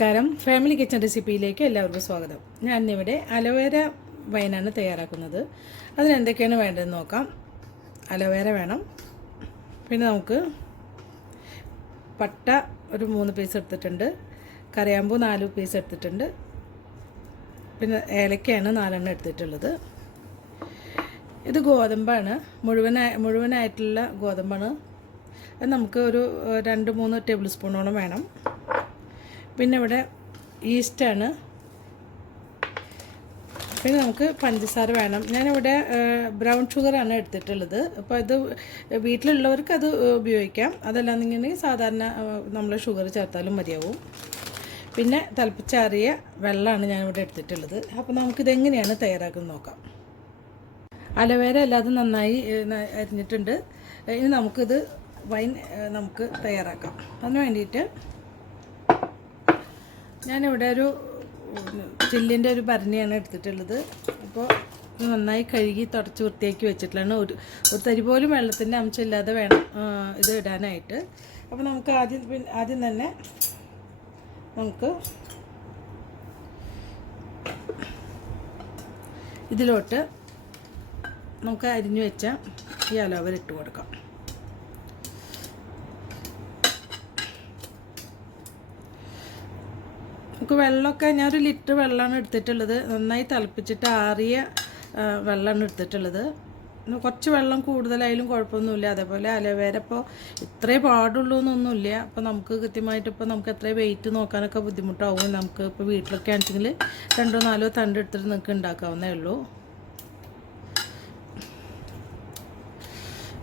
നമസ്കാരം. Family kitchen റെസിപ്പിയിലേക്ക് എല്ലാവർക്കും സ്വാഗതം. ഞാൻ ഇവിടെ അലോവേര വൈനാണ് തയ്യാറാക്കുന്നത്. അതിനെന്തൊക്കെയാണ് വേണ്ടതെന്ന് നോക്കാം. അലോവേര വേണം, പിന്നെ നമുക്ക് പട്ട ഒരു 3 പീസ് എടുത്തിട്ടുണ്ട്, കരയാമ്പൂ 4 പീസ് എടുത്തിട്ടുണ്ട്, പിന്നെ ഏലക്കയാണ് 4 എടുത്തിട്ടുള്ളത്. ഇത് ഗോതമ്പാണ്, മുഴുവനായിട്ടുള്ള ഗോതമ്പാണ്. അത് നമുക്ക് ഒരു 2-3 ടേബിൾ സ്പൂണോളം വേണം. പിന്നെ ഇവിടെ ഈസ്റ്റാണ്, പിന്നെ നമുക്ക് പഞ്ചസാര വേണം. ഞാനിവിടെ ബ്രൗൺ ഷുഗറാണ് എടുത്തിട്ടുള്ളത്. അപ്പോൾ ഇത് വീട്ടിലുള്ളവർക്ക് അത് ഉപയോഗിക്കാം, അതല്ലാന്നിങ്ങനെ സാധാരണ നമ്മൾ ഷുഗർ ചേർത്താലും മതിയാവും. പിന്നെ തിളപ്പിച്ചാറിയ വെള്ളമാണ് ഞാനിവിടെ എടുത്തിട്ടുള്ളത്. അപ്പോൾ നമുക്കിതെങ്ങനെയാണ് തയ്യാറാക്കുന്നത് നോക്കാം. അലോവേര അല്ലാതെ നന്നായി അരിഞ്ഞിട്ടുണ്ട്. ഇനി നമുക്കിത് വൈൻ നമുക്ക് തയ്യാറാക്കാം. അതിന് വേണ്ടിയിട്ട് ഞാനിവിടെ ഒരു ചില്ലിൻ്റെ ഒരു ഭരണിയാണ് എടുത്തിട്ടുള്ളത്. അപ്പോൾ നന്നായി കഴുകി തുടച്ച് വൃത്തിയാക്കി വെച്ചിട്ടുള്ളതാണ്. ഒരു തരി പോലും വെള്ളത്തിൻ്റെ അംശമില്ലാതെ വേണം ഇത് ഇടാനായിട്ട്. അപ്പോൾ നമുക്ക് ആദ്യം തന്നെ നമുക്ക് ഇതിലോട്ട് നമുക്ക് അരിഞ്ഞു വെച്ച ഈ അലോവേര ഇട്ട് കൊടുക്കാം. നമുക്ക് വെള്ളമൊക്കെ ഞാനൊരു ലിറ്റർ വെള്ളമാണ് എടുത്തിട്ടുള്ളത്. നന്നായി തിളപ്പിച്ചിട്ട് ആറിയ വെള്ളമാണ് എടുത്തിട്ടുള്ളത്. കുറച്ച് വെള്ളം കൂടുതലായാലും കുഴപ്പമൊന്നുമില്ല. അതേപോലെ അലോവേര ഇപ്പോൾ ഇത്രേ പാടുള്ളൂ എന്നൊന്നുമില്ല. അപ്പോൾ നമുക്ക് കൃത്യമായിട്ട് ഇപ്പോൾ നമുക്ക് എത്ര വെയിറ്റ് നോക്കാനൊക്കെ ബുദ്ധിമുട്ടാവും. നമുക്ക് ഇപ്പോൾ വീട്ടിലൊക്കെ ആണെങ്കിൽ 2-4 തണ്ട് എടുത്തിട്ട് നിങ്ങൾക്ക് ഉണ്ടാക്കാവുന്നേ ഉള്ളൂ.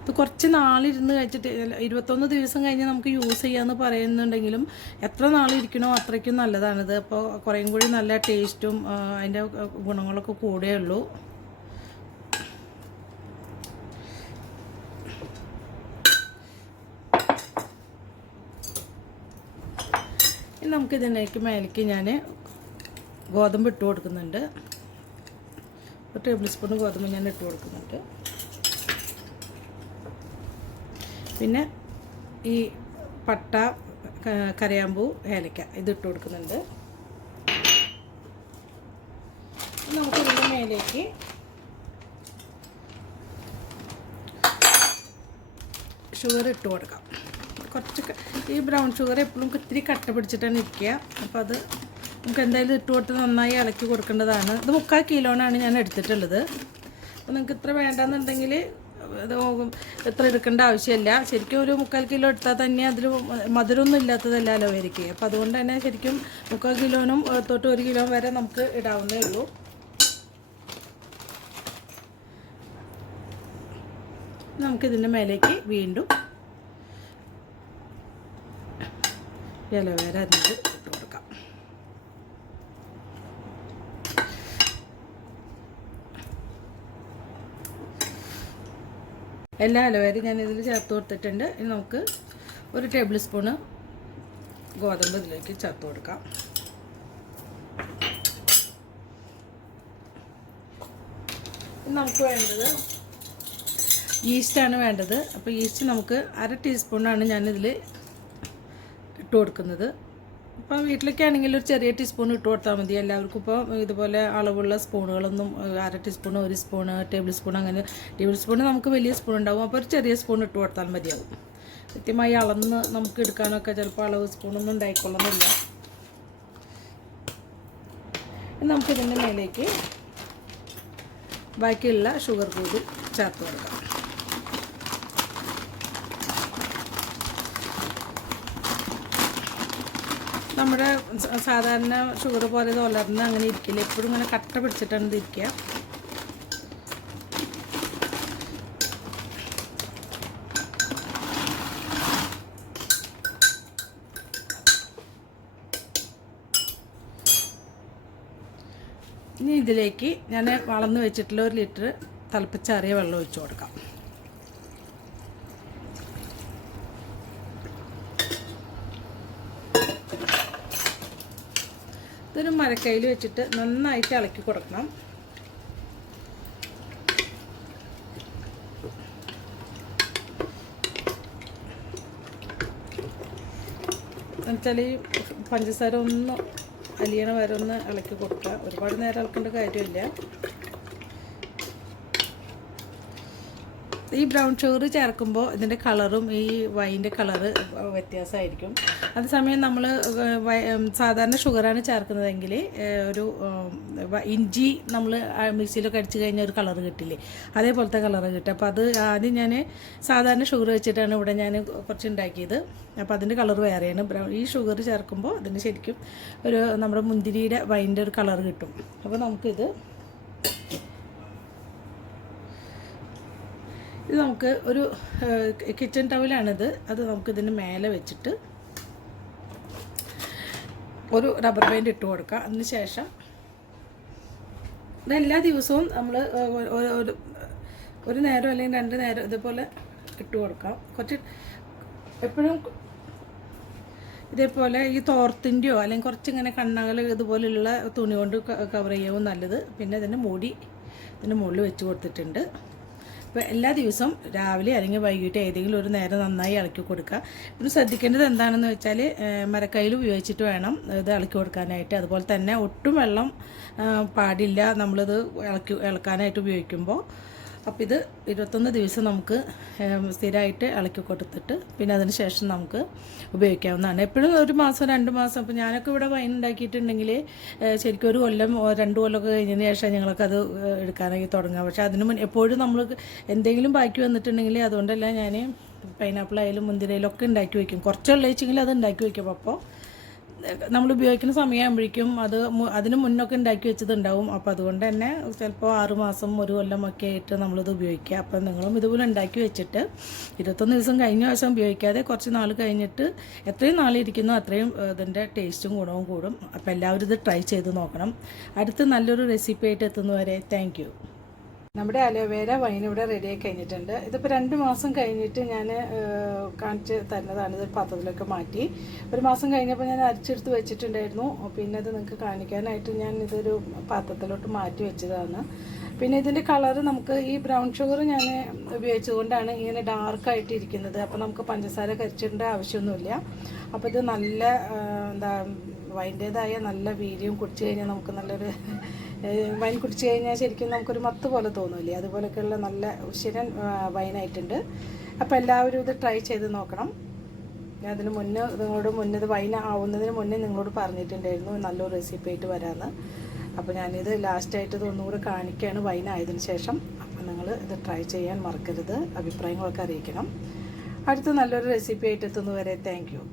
ഇത് കുറച്ച് നാളിരുന്ന് കഴിച്ചിട്ട് 21 ദിവസം കഴിഞ്ഞ് നമുക്ക് യൂസ് ചെയ്യാമെന്ന് പറയുന്നുണ്ടെങ്കിലും എത്ര നാളിരിക്കണോ അത്രയ്ക്കും നല്ലതാണിത്. അപ്പോൾ കുറേയും കൂടി നല്ല ടേസ്റ്റും അതിൻ്റെ ഗുണങ്ങളൊക്കെ കൂടെ ഉള്ളൂ. ഇനി നമുക്കിതിലേക്ക് മേലേക്ക് ഞാൻ ഗോതമ്പ് ഇട്ട് കൊടുക്കുന്നുണ്ട്. 1 ടേബിൾ സ്പൂൺ ഗോതമ്പ് ഞാൻ ഇട്ട് കൊടുക്കുന്നുണ്ട്. പിന്നെ ഈ പട്ട, കരയാമ്പൂ, ഏലക്ക ഇതിട്ട് കൊടുക്കുന്നുണ്ട്. നമുക്കിതിൻ്റെ മേലേക്ക് ഷുഗർ ഇട്ട് കൊടുക്കാം. കുറച്ച് ഈ ബ്രൗൺ ഷുഗർ എപ്പോഴും ഇത്തിരി കട്ട പിടിച്ചിട്ടാണ് ഇരിക്കുക. അപ്പോൾ അത് നമുക്ക് എന്തായാലും ഇട്ട് കൊടുത്ത് നന്നായി ഇളക്കി കൊടുക്കേണ്ടതാണ്. ഇത് 3/4 കിലോനാണ് ഞാൻ എടുത്തിട്ടുള്ളത്. അപ്പോൾ നിങ്ങൾക്ക് ഇത്ര വേണ്ടെന്നുണ്ടെങ്കിൽ ഇത് എത്ര എടുക്കേണ്ട ആവശ്യമില്ല. ശരിക്കും ഒരു 3/4 കിലോ എടുത്താൽ തന്നെ അതിൽ മധുരമൊന്നും ഇല്ലാത്തതല്ല അലോവേരയ്ക്ക്. അപ്പോൾ അതുകൊണ്ട് തന്നെ ശരിക്കും 3/4 കിലോനും തൊട്ട് 1 കിലോ വരെ നമുക്ക് ഇടാവുന്നേ ഉള്ളൂ. നമുക്കിതിൻ്റെ മേലേക്ക് വീണ്ടും അലോവേര അരിഞ്ഞത് ഇട്ട് കൊടുക്കാം. എല്ലാ അലോവേരയും ഞാൻ ഇതിൽ ചേർത്ത് കൊടുത്തിട്ടുണ്ട്. ഇനി നമുക്ക് 1 ടേബിൾ സ്പൂണ് ഗോതമ്പ് ഇതിലേക്ക് ചേർത്ത് കൊടുക്കാം. നമുക്ക് വേണ്ടത് ഈസ്റ്റാണ് വേണ്ടത്. അപ്പോൾ ഈസ്റ്റ് നമുക്ക് 1/2 ടീസ്പൂണാണ് ഞാനിതിൽ ഇട്ട് കൊടുക്കുന്നത്. ഇപ്പം വീട്ടിലൊക്കെ ആണെങ്കിൽ ഒരു ചെറിയ ടീസ്പൂൺ ഇട്ട് കൊടുത്താൽ മതി. എല്ലാവർക്കും ഇപ്പോൾ ഇതുപോലെ അളവുള്ള സ്പൂണുകളൊന്നും 1/2 ടീസ്പൂൺ, 1 സ്പൂൺ, ടേബിൾ സ്പൂൺ, അങ്ങനെ ടേബിൾ സ്പൂൺ നമുക്ക് വലിയ സ്പൂൺ ഉണ്ടാവും. അപ്പോൾ ഒരു ചെറിയ സ്പൂൺ ഇട്ട് കൊടുത്താൽ മതിയാവും. കൃത്യമായി അളന്ന് നമുക്ക് എടുക്കാനൊക്കെ ചിലപ്പോൾ അളവ് സ്പൂണൊന്നും ഉണ്ടായിക്കൊള്ളുന്നില്ല. നമുക്കിതിൻ്റെ മേലേക്ക് ബാക്കിയുള്ള ഷുഗർ കൂടി ചേർത്ത് കൊടുക്കാം. നമ്മുടെ സാധാരണ ഷുഗർ പോലെ വളർന്ന് അങ്ങനെ ഇരിക്കില്ല, എപ്പോഴും ഇങ്ങനെ കട്ട പിടിച്ചിട്ടാണ് ഇത് ഇരിക്കുക. ഇനി ഇതിലേക്ക് ഞാൻ വളർന്ന് വെച്ചിട്ടുള്ള 1 ലിറ്റർ തിളപ്പിച്ചാറിയ വെള്ളം ഒഴിച്ച് കൊടുക്കാം. ഇതൊരു മരക്കയിൽ വെച്ചിട്ട് നന്നായിട്ട് ഇളക്കി കൊടുക്കണം. എന്നുവെച്ചാൽ പഞ്ചസാര ഒന്ന് അലിയണ വരെ ഒന്ന് ഇളക്കി കൊടുക്കുക. ഒരുപാട് നേരം ഇളക്കേണ്ട കാര്യമില്ല. ഈ ബ്രൗൺ ഷുഗർ ചേർക്കുമ്പോൾ ഇതിൻ്റെ കളറും ഈ വൈൻ്റെ കളറ് വ്യത്യാസമായിരിക്കും. അതേസമയം നമ്മൾ സാധാരണ ഷുഗറാണ് ചേർക്കുന്നതെങ്കിൽ ഒരു ഇഞ്ചി നമ്മൾ മിക്സിയിലൊക്കെ അടിച്ച് കഴിഞ്ഞാൽ ഒരു കളറ് കിട്ടില്ലേ, അതേപോലത്തെ കളറ് കിട്ടും. അപ്പോൾ അത് ആദ്യം ഞാൻ സാധാരണ ഷുഗർ വെച്ചിട്ടാണ് ഇവിടെ ഞാൻ കുറച്ച് ഉണ്ടാക്കിയത്. അപ്പോൾ അതിൻ്റെ കളർ വേറെയാണ്. ഈ ഷുഗർ ചേർക്കുമ്പോൾ അതിന് ശരിക്കും ഒരു നമ്മുടെ മുന്തിരിയുടെ വൈൻ്റെ ഒരു കളറ് കിട്ടും. അപ്പോൾ നമുക്കിത് നമുക്ക് ഒരു കിച്ചൺ ടവലാണിത്. അത് നമുക്കിതിന് മേലെ വെച്ചിട്ട് ഒരു റബ്ബർ ബാൻഡ് ഇട്ട് കൊടുക്കാം. അതിന് ശേഷം എല്ലാ ദിവസവും നമ്മൾ ഒരു നേരം അല്ലെങ്കിൽ 2 നേരം ഇതുപോലെ ഇട്ട് കൊടുക്കാം. കുറച്ച് എപ്പോഴും ഇതേപോലെ ഈ തോർത്തിൻ്റെയോ അല്ലെങ്കിൽ കുറച്ചിങ്ങനെ കണ്ണകൾ ഇതുപോലെയുള്ള തുണി കൊണ്ട് കവർ ചെയ്യാവും നല്ലത്. പിന്നെ ഇതിൻ്റെ മുകളിൽ വെച്ച് കൊടുത്തിട്ടുണ്ട്. അപ്പോൾ എല്ലാ ദിവസവും രാവിലെ അല്ലെങ്കിൽ വൈകിട്ട് ഏതെങ്കിലും ഒരു നേരം നന്നായി ഇളക്കി കൊടുക്കുക. പിന്നെ ശ്രദ്ധിക്കേണ്ടത് എന്താണെന്ന് വെച്ചാൽ മരക്കൈയിൽ ഉപയോഗിച്ചിട്ട് വേണം ഇത് ഇളക്കി കൊടുക്കാനായിട്ട്. അതുപോലെ തന്നെ ഒട്ടും വെള്ളം പാടില്ല നമ്മളിത് ഇളക്കാനായിട്ട് ഉപയോഗിക്കുമ്പോൾ. അപ്പോൾ ഇത് 21 ദിവസം നമുക്ക് സ്ഥിരമായിട്ട് ഇളക്കി കൊടുത്തിട്ട് പിന്നെ അതിന് ശേഷം നമുക്ക് ഉപയോഗിക്കാവുന്നതാണ്. എപ്പോഴും 1 മാസം 2 മാസം. അപ്പോൾ ഞാനൊക്കെ ഇവിടെ വൈൻ ഉണ്ടാക്കിയിട്ടുണ്ടെങ്കിൽ ശരിക്കും 1 കൊല്ലം 2 കൊല്ലമൊക്കെ കഴിഞ്ഞതിന് ശേഷം ഞങ്ങൾക്കത് എടുക്കാനായി തുടങ്ങുക. പക്ഷേ അതിന് എപ്പോഴും നമ്മൾ എന്തെങ്കിലും ബാക്കി വന്നിട്ടുണ്ടെങ്കിൽ അതുകൊണ്ടല്ല ഞാൻ പൈനാപ്പിൾ ആയാലും മുന്തിരിയിലും ഒക്കെ ഉണ്ടാക്കി വയ്ക്കും. കുറച്ചുള്ള വെച്ചെങ്കിൽ അത് ഉണ്ടാക്കി വയ്ക്കും. അപ്പോൾ നമ്മൾ ഉപയോഗിക്കുന്ന സമയമാകുമ്പോഴേക്കും അതിന് മുന്നൊക്കെ ഉണ്ടാക്കി വെച്ചതുണ്ടാവും. അപ്പോൾ അതുകൊണ്ട് തന്നെ ചിലപ്പോൾ 6 മാസം 1 കൊല്ലമൊക്കെ ആയിട്ട് നമ്മളിത് ഉപയോഗിക്കുക. അപ്പോൾ നിങ്ങളും ഇതുപോലെ ഉണ്ടാക്കി വെച്ചിട്ട് 21 ദിവസം കഴിഞ്ഞ ദിവസം ഉപയോഗിക്കാതെ കുറച്ച് നാൾ കഴിഞ്ഞിട്ട് എത്രയും നാളിരിക്കുന്നോ അത്രയും ഇതിൻ്റെ ടേസ്റ്റും ഗുണവും കൂടും. അപ്പോൾ എല്ലാവരും ഇത് ട്രൈ ചെയ്ത് നോക്കണം. അടുത്ത് നല്ലൊരു റെസിപ്പി ആയിട്ട് എത്തുന്നവരെ താങ്ക് യു. നമ്മുടെ അലോവേര വൈൻ ഇവിടെ റെഡിയായി കഴിഞ്ഞിട്ടുണ്ട്. ഇതിപ്പോൾ 2 മാസം കഴിഞ്ഞിട്ട് ഞാൻ കാണിച്ച് തരുന്നതാണ്. ഇതൊരു പാത്രത്തിലൊക്കെ മാറ്റി 1 മാസം കഴിഞ്ഞപ്പോൾ ഞാൻ അരിച്ചെടുത്ത് വെച്ചിട്ടുണ്ടായിരുന്നു. പിന്നെ ഇത് നിങ്ങൾക്ക് കാണിക്കാനായിട്ട് ഞാൻ ഇതൊരു പാത്രത്തിലോട്ട് മാറ്റി വെച്ചതാണ്. പിന്നെ ഇതിൻ്റെ കളറ് നമുക്ക് ഈ ബ്രൗൺ ഷുഗർ ഞാൻ ഉപയോഗിച്ചതുകൊണ്ടാണ് ഇങ്ങനെ ഡാർക്കായിട്ട് ഇരിക്കുന്നത്. അപ്പോൾ നമുക്ക് പഞ്ചസാര കരിച്ചിടേണ്ട ആവശ്യമൊന്നുമില്ല. അപ്പോൾ ഇത് നല്ല വൈൻ്റേതായ നല്ല വീര്യം കുടിച്ചു കഴിഞ്ഞാൽ നമുക്ക് നല്ലൊരു വൈൻ കുടിച്ചു കഴിഞ്ഞാൽ ശരിക്കും നമുക്കൊരു മത്ത് പോലെ തോന്നില്ലേ, അതുപോലെയൊക്കെയുള്ള നല്ല ഉശിരൻ വൈനായിട്ടുണ്ട്. അപ്പോൾ എല്ലാവരും ഇത് ട്രൈ ചെയ്ത് നോക്കണം. ഞാൻ അതിന് മുന്നേ ഇത് വൈൻ ആവുന്നതിന് മുന്നേ നിങ്ങളോട് പറഞ്ഞിട്ടുണ്ടായിരുന്നു നല്ലൊരു റെസിപ്പി ആയിട്ട് വരാമെന്ന്. അപ്പോൾ ഞാനിത് ലാസ്റ്റായിട്ട് ഇത് ഒന്നുകൂടെ കാണിക്കുകയാണ് വൈൻ ആയതിനു ശേഷം. അപ്പോൾ നിങ്ങൾ ഇത് ട്രൈ ചെയ്യാൻ മറക്കരുത്. അഭിപ്രായങ്ങളൊക്കെ അറിയിക്കണം. അടുത്ത നല്ലൊരു റെസിപ്പി ആയിട്ട് എത്തുന്നവരെ താങ്ക് യു.